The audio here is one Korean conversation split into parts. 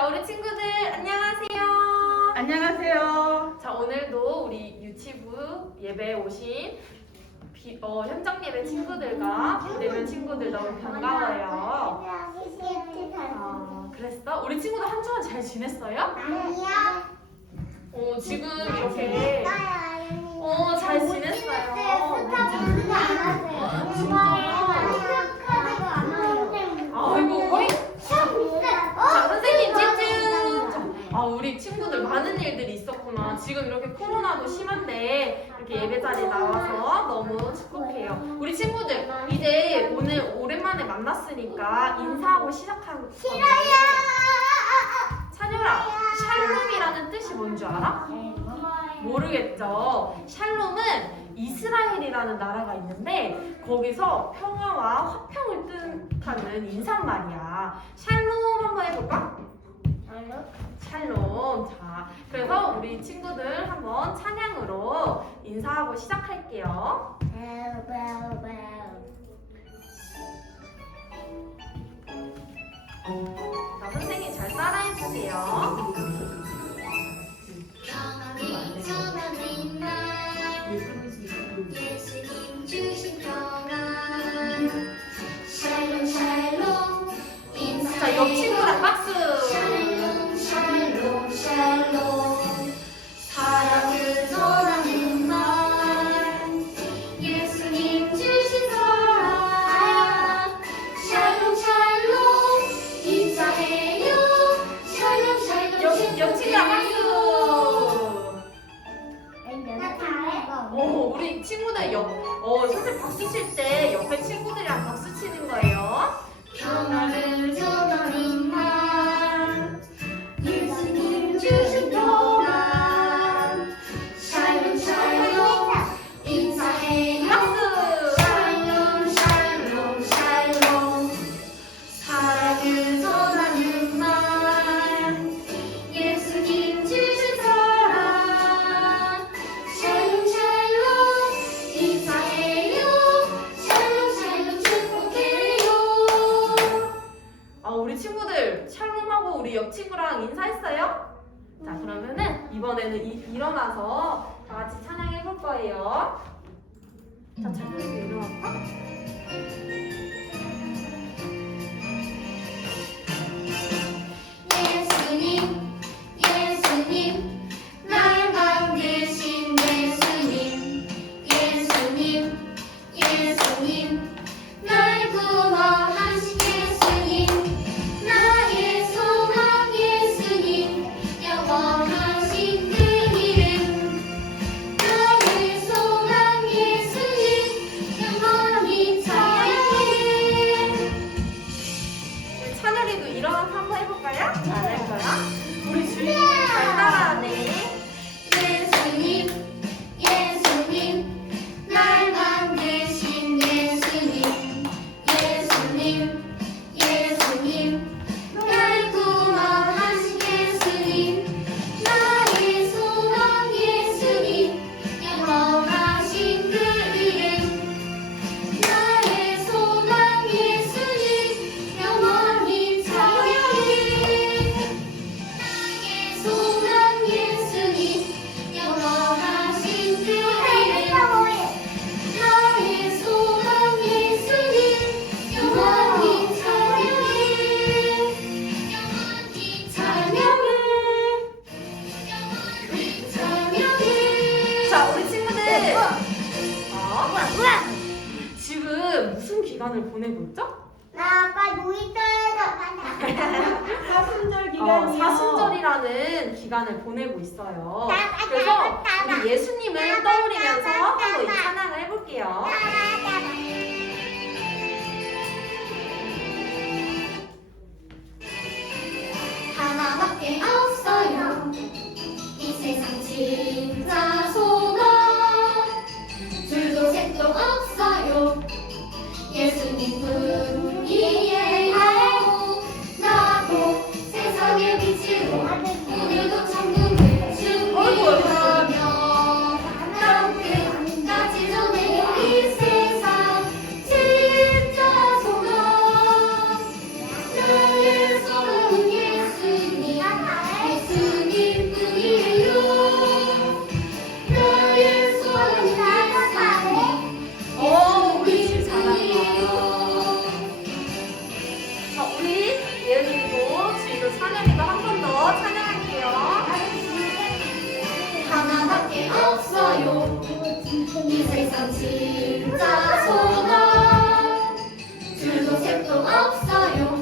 자, 우리 친구들 안녕하세요. 안녕하세요. 자, 오늘도 우리 유치부 예배에 오신 비- 어, 현장 예배 친구들과 비대면 친구들 너무 반가워요. 아, 그랬어? 우리 친구들 한 주간 잘 지냈어요? 어, 지금 이렇게 어, 잘 지냈어요. 많은 일들이 있었구나. 지금 이렇게 코로나도 심한데 이렇게 예배 자리 나와서 너무 축복해요. 우리 친구들 이제 오늘 오랜만에 만났으니까 인사하고 시작하고 싫어요. 찬열아 샬롬이라는 뜻이 뭔지 알아? 모르겠죠. 샬롬은 이스라엘이라는 나라가 있는데 거기서 평화와 화평을 뜻하는 인사말이야. 샬롬 한번 해볼까? 샬롬? 샬롬. 자, 그래서 우리 친구들 한번 찬양으로 인사하고 시작할게요. 자, 선생님 잘 따라해주세요. 자, 잠깐 일어나 예은이도 지금 찬영이도 한 번 더 찬양할게요. 하나밖에 없어요. 이 세상 진짜 소원 줄도 색도 없어요.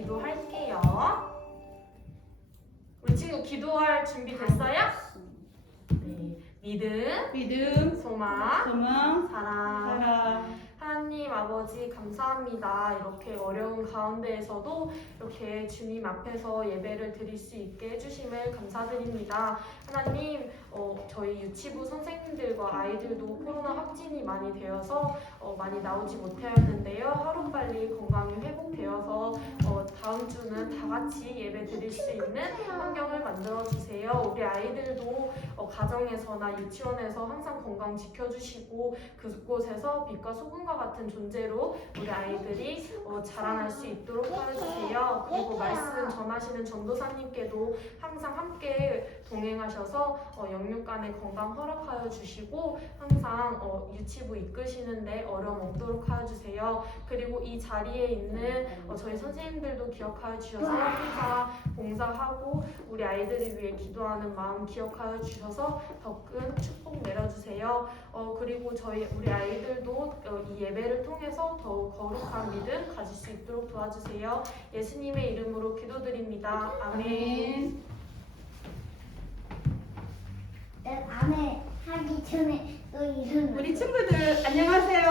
기도할게요. 우리 친구 기도할 준비 됐어요? 네. 믿음, 믿음, 소망, 소망, 사랑. 사랑. 하나님 아버지 감사합니다. 이렇게 어려운 가운데에서도 이렇게 주님 앞에서 예배를 드릴 수 있게 해주심을 감사드립니다. 하나님, 어, 저희 유치부 선생님들과 아이들도 코로나 확진이 많이 되어서 어, 많이 나오지 못하였는데요. 하루빨리 건강이 회복되어서 어, 다음 주는 다 같이 예배 드릴 수 있는 환경을 만들어 주세요. 우리 아이들도 어, 가정에서나 유치원에서 항상 건강 지켜주시고 그곳에서 빛과 소금과 같은 존재로 우리 아이들이 어, 자라날 수 있도록 하여주세요. 그리고 말씀 전하시는 전도사님께도 항상 함께 동행하셔서 어, 영육 간의 건강 허락하여 주시고 항상 어, 유치부 이끄시는데 어려움 없도록 하여 주세요. 그리고 이 자리에 있는 어, 저희 선생님들도 기억하여 주셔서 항상 봉사하고 우리 아이들을 위해 기도하는 마음 기억하여 주셔서 더 큰 축복 내려주세요. 어, 그리고 저희 우리 아이들도 어, 이 예배를 통해서 더욱 거룩한 믿음 가질 수 있도록 도와주세요. 예수님의 이름으로 기도드립니다. 아멘. 내 안에 하기 전에 또 일어나. 우리 친구들 안녕하세요.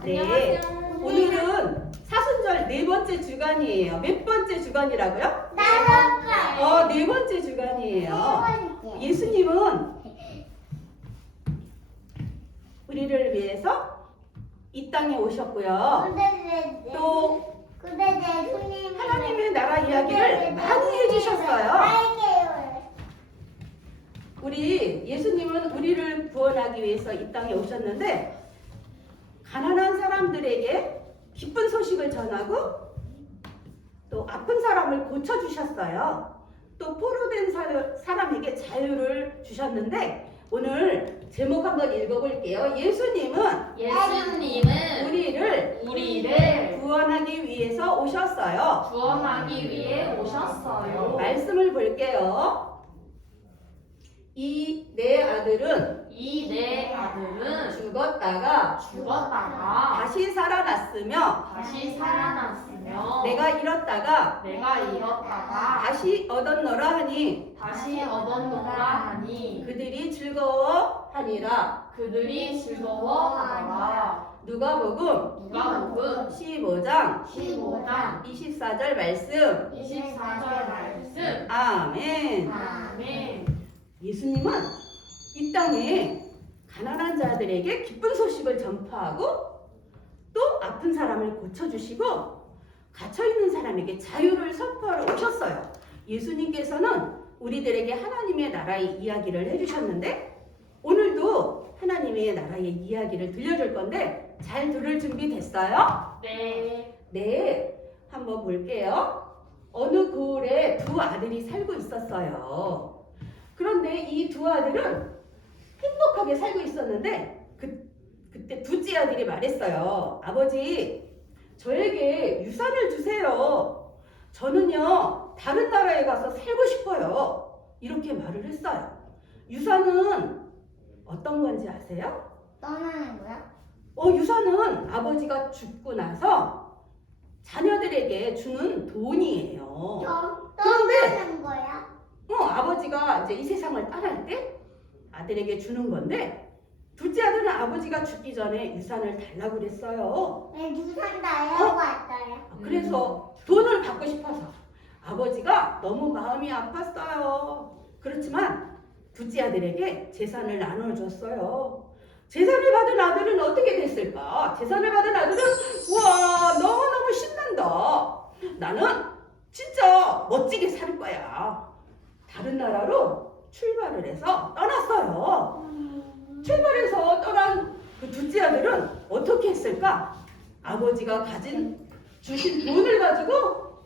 안녕하세요. 네. 오늘은 사순절 네 번째 주간이에요. 몇 번째 주간이라고요? 나도 어, 네 번째 주간이에요. 예수님은 우리를 위해서 이 땅에 오셨고요. 근데 내또 근데 내 손님 하나님의 나라 이야기를 많이 해주셨어요. 우리 예수님은 우리를 구원하기 위해서 이 땅에 오셨는데 가난한 사람들에게 기쁜 소식을 전하고 또 아픈 사람을 고쳐 주셨어요. 또 포로된 사- 사람에게 자유를 주셨는데 오늘 제목 한번 읽어볼게요. 예수님은 예수님은 우리를 우리를 구원하기 위해서 오셨어요. 구원하기 위해 오셨어요. 말씀을 볼게요. 이 내 아들은 이 내 아들은 죽었다가 죽었다가 다시 살아났으며 다시 살아났으며 내가 잃었다가 내가 잃었다가 다시 얻었노라 하니 다시 얻었노라 하니 그들이 즐거워하니라. 그들이 즐거워하더라. 누가복음 누가복음 15장 15장 24절 말씀. 24절 말씀. 아멘. 아멘 예수님은 이 땅에 가난한 자들에게 기쁜 소식을 전파하고 또 아픈 사람을 고쳐주시고 갇혀있는 사람에게 자유를 선포하러 오셨어요. 예수님께서는 우리들에게 하나님의 나라의 이야기를 해주셨는데 오늘도 하나님의 나라의 이야기를 들려줄 건데 잘 들을 준비 됐어요? 네 네, 한번 볼게요. 어느 고을에 두 아들이 살고 있었어요. 그런데 이 두 아들은 행복하게 살고 있었는데 그, 그때 둘째 아들이 말했어요. 아버지, 저에게 유산을 주세요. 저는요, 다른 나라에 가서 살고 싶어요. 이렇게 말을 했어요. 유산은 어떤 건지 아세요? 떠나는 거야? 어, 유산은 아버지가 죽고 나서 자녀들에게 주는 돈이에요. 떠, 그런데- 떠나는 거야? 어, 아버지가 이제 이 세상을 떠날 때 아들에게 주는 건데 둘째 아들은 아버지가 죽기 전에 유산을 달라고 그랬어요. 왜 유산 다하고 왔어요? 그래서 돈을 받고 싶어서 아버지가 너무 마음이 아팠어요. 그렇지만 둘째 아들에게 재산을 나눠줬어요. 재산을 받은 아들은 어떻게 됐을까? 재산을 받은 아들은 와 너무너무 신난다. 나는 진짜 멋지게 살 거야. 다른 나라로 출발을 해서 떠났어요. 출발해서 떠난 그 둘째 아들은 어떻게 했을까? 아버지가 가진 주신 돈을 가지고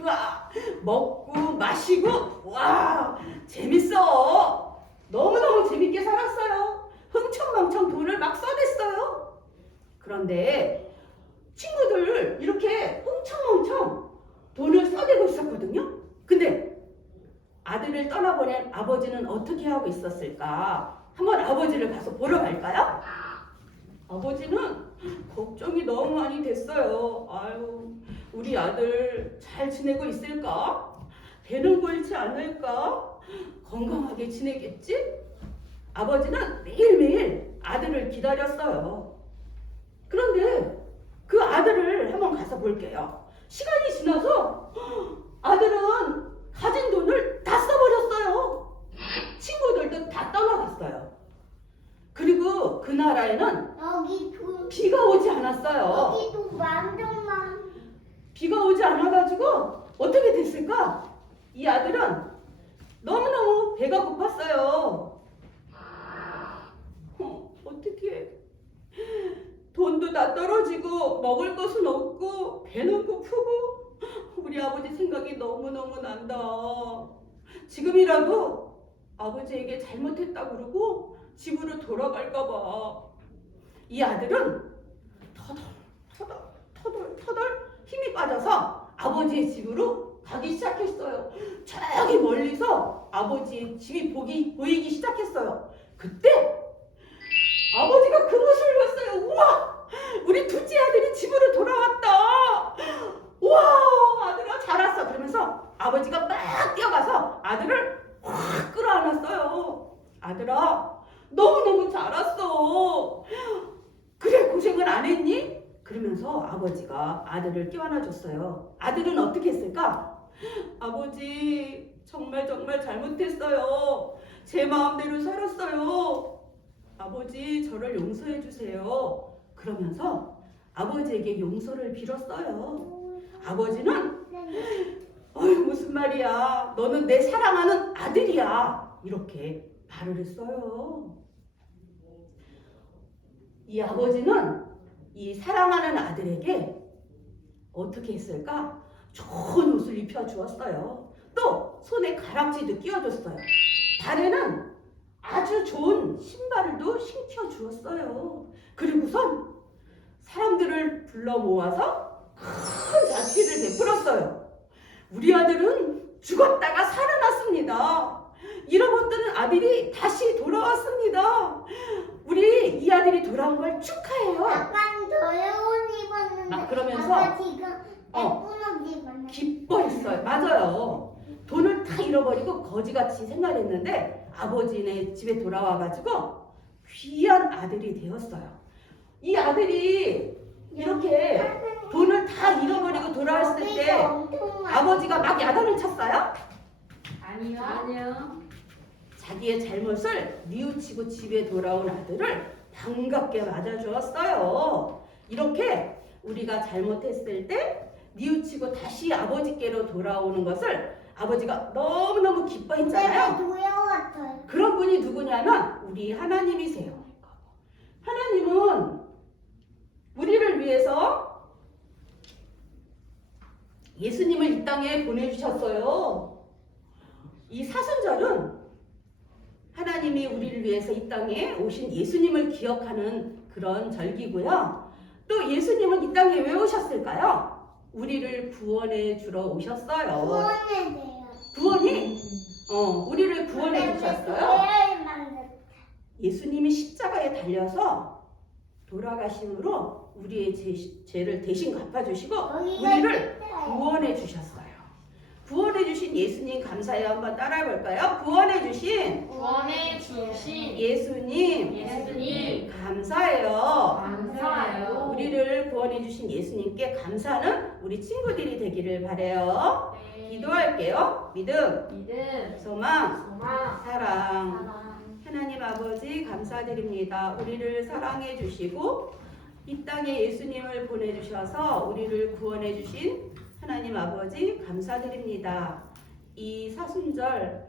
와 먹고 마시고 와 재밌어 너무너무 재밌게 살았어요 흥청망청 돈을 막 써댔어요 그런데 친구들 이렇게 흥청망청 돈을 써대고 있었거든요 근데 아들을 떠나보낸 아버지는 어떻게 하고 있었을까 한번 아버지를 가서 보러 갈까요? 아버지는 걱정이 너무 많이 됐어요. 아유, 우리 아들 잘 지내고 있을까? 배는 골지 않을까? 건강하게 지내겠지? 아버지는 매일매일 아들을 기다렸어요. 그런데 그 아들을 한번 가서 볼게요. 시간이 지나서 아들은 가진 돈을 다 써버렸어요. 친구들도 다 떠나갔어요. 그리고 그 나라에는 여기 돈, 비가 오지 않았어요. 여기 완전. 비가 오지 않아가지고 어떻게 됐을까? 이 아들은 너무너무 배가 고팠어요. 어, 어떻게 돈도 다 떨어지고 먹을 것은 없고 배는 고프고 우리 아버지 생각이 너무너무 난다. 지금이라도 아버지에게 잘못했다 그러고 집으로 돌아갈까 봐. 이 아들은 터덜 터덜 터덜 터덜 힘이 빠져서 아버지의 집으로 가기 시작했어요. 저기 멀리서 아버지의 집이 보기, 보이기 시작했어요. 그때 아버지가 그 모습을 봤어요. 우와! 우리 둘째 아들이 집으로 돌아왔다. 우와! 아들아 잘 왔어. 그러면서 아버지가 막 뛰어가서 아들을 확 끌어안았어요. 아들아 너무너무 잘 왔어. 그래 고생을 안 했니? 그러면서 아버지가 아들을 껴안아 줬어요. 아들은 어떻게 했을까? 아버지 정말 정말 잘못했어요. 제 마음대로 살았어요. 아버지 저를 용서해 주세요. 그러면서 아버지에게 용서를 빌었어요. 아버지는 어이 무슨 말이야. 너는 내 사랑하는 아들이야. 이렇게 말을 했어요. 이 아버지는 이 사랑하는 아들에게 어떻게 했을까? 좋은 옷을 입혀 주었어요. 또 손에 가락지도 끼워줬어요. 발에는 아주 좋은 신발도 신겨 주었어요. 그리고선 사람들을 불러 모아서 큰 잔치를 베풀었어요. 우리 아들은 죽었다가 살아났습니다. 잃어버렸던 아들이 다시 돌아왔습니다. 우리 이 아들이 돌아온 걸 축하해요. 아빠는 저의 옷 입었는데. 막 그러면서 아빠 지금 어. 예쁜 옷 입었네. 기뻐했어요. 맞아요. 돈을 다 잃어버리고 거지같이 생활했는데 아버지네 집에 돌아와가지고 귀한 아들이 되었어요. 이 아들이 이렇게 돈을 다 잃어버리고 돌아왔을 때 아버지가 막 야단을 쳤어요? 아니요. 아니요. 자기의 잘못을 뉘우치고 집에 돌아온 아들을 반갑게 맞아주었어요. 이렇게 우리가 잘못했을 때 뉘우치고 다시 아버지께로 돌아오는 것을 아버지가 너무너무 기뻐했잖아요. 그런 분이 누구냐면 우리 하나님이세요. 하나님은 우리를 위해서 예수님을 이 땅에 보내주셨어요. 이 사순절은 하나님이 우리를 위해서 이 땅에 오신 예수님을 기억하는 그런 절기고요. 또 예수님은 이 땅에 왜 오셨을까요? 우리를 구원해 주러 오셨어요. 구원해 돼요. 구원이 어, 우리를 구원해 주셨어요. 예수님이 십자가에 달려서 돌아가심으로 우리의 죄, 죄를 대신 갚아주시고 우리를. 구원해 주셨어요. 구원해 주신 예수님 감사해요. 한번 따라해 볼까요? 구원해 주신 구원해 주신 예수님 예수님 감사해요. 감사해요. 우리를 구원해 주신 예수님께 감사하는 우리 친구들이 되기를 바래요. 네. 기도할게요. 믿음, 믿음, 소망, 소망, 사랑. 사랑. 하나님 아버지 감사드립니다. 우리를 사랑해 주시고 이 땅에 예수님을 보내 주셔서 우리를 구원해 주신 하나님 아버지 감사드립니다. 이 사순절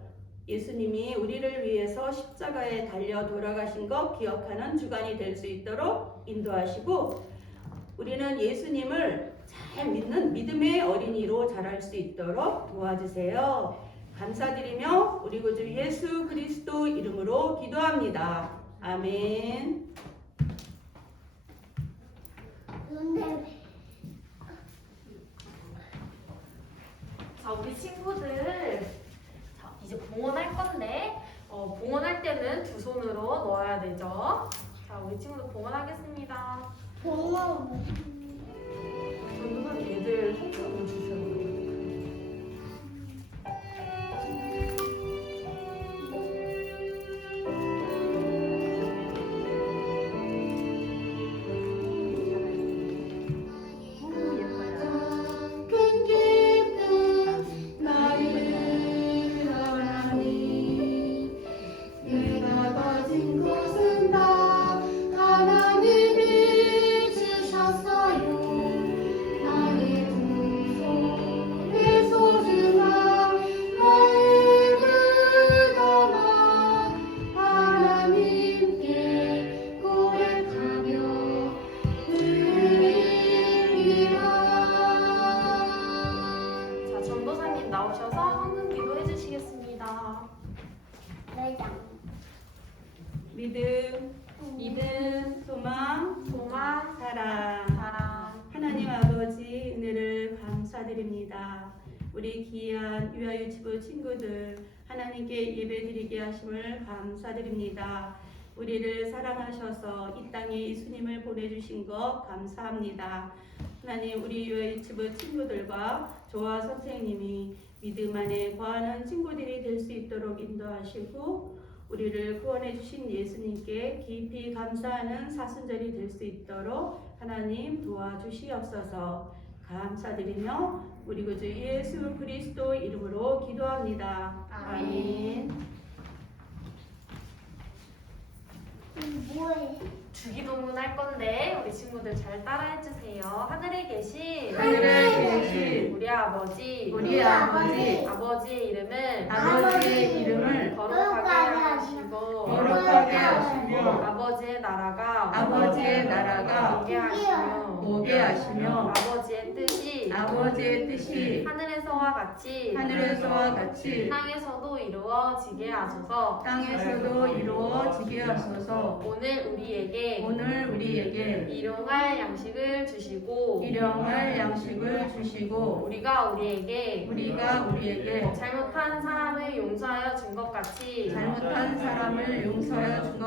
예수님이 우리를 위해서 십자가에 달려 돌아가신 것 기억하는 주간이 될 수 있도록 인도하시고 우리는 예수님을 잘 믿는 믿음의 어린이로 자랄 수 있도록 도와주세요. 감사드리며 우리 구주 예수 그리스도 이름으로 기도합니다. 아멘. 근데 자, 우리 친구들 자, 이제 봉헌할 건데 어, 봉헌할 때는 두 손으로 넣어야 되죠. 자, 우리 친구들 봉헌하겠습니다. 전도사 얘들 손톱을 돼요. 하나님께 예배드리게 하심을 감사드립니다. 우리를 사랑하셔서 이 땅에 예수님을 보내주신 것 감사합니다. 하나님 우리 유아유치부 친구들과 조아 선생님이 믿음 안에 거하는 친구들이 될 수 있도록 인도하시고 우리를 구원해 주신 예수님께 깊이 감사하는 사순절이 될 수 있도록 하나님 도와주시옵소서. 감사드리며 우리 구주 예수 그리스도 이름으로 기도합니다. 아멘. 뭐예요? 주기도문 할 건데 우리 친구들 잘 따라해 주세요. 하늘에 계신 하늘에 계신 우리 아버지 우리 아버지 아버지의 이름을 아버지의 이름을 거룩 하시고 거룩하게 하시며 아버지의 나라가 아버지의 나라가 오게 하시며 오게 하시며 아버지의 뜻이 아버지의 뜻이 하늘에 서와 같이 하늘에서와 같이 땅에서도 이루어지게 하소서. 땅에서도 이루어지게 하소서. 오늘 우리에게 오늘 우리에게 일용할 양식을 주시고 일용할 양식을 주시고 우리가 우리에게 우리가 우리에게 잘못한 사람을 용서하여 준 것 같이 잘못한 사람을 용서하여 준 것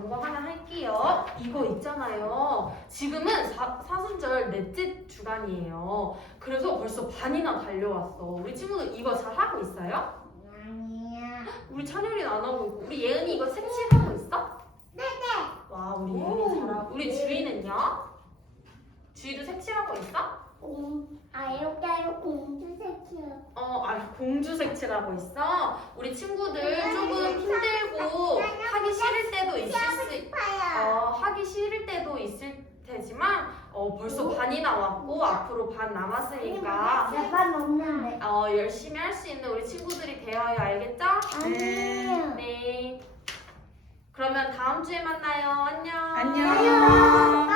광고 하나 할게요. 이거 있잖아요. 지금은 사, 사순절 넷째 주간이에요. 그래서 벌써 반이나 달려왔어. 우리 친구들 이거 잘 하고 있어요? 아니야. 우리 찬열이는 안 하고 있고 우리 예은이 이거 색칠하고 있어? 네네. 와, 우리 예은이 잘하고 우리 주희는요? 주희도 색칠하고 있어? 음, 아 이렇게 이렇게 공주색이요. 어, 아, 공주 색 칠하고 있어? 우리 친구들 조금 힘들고 하기 싫을 때도 있을 수, 싶어요. 어, 하기 싫을 때도 있을 테지만, 어, 벌써 반이 나왔고, 앞으로 반 남았으니까, 몇번 없는데. 어, 열심히 할 수 있는 우리 친구들이 되어야 알겠죠? 아니에요. 네. 그러면 다음 주에 만나요. 안녕. 안녕. 안녕.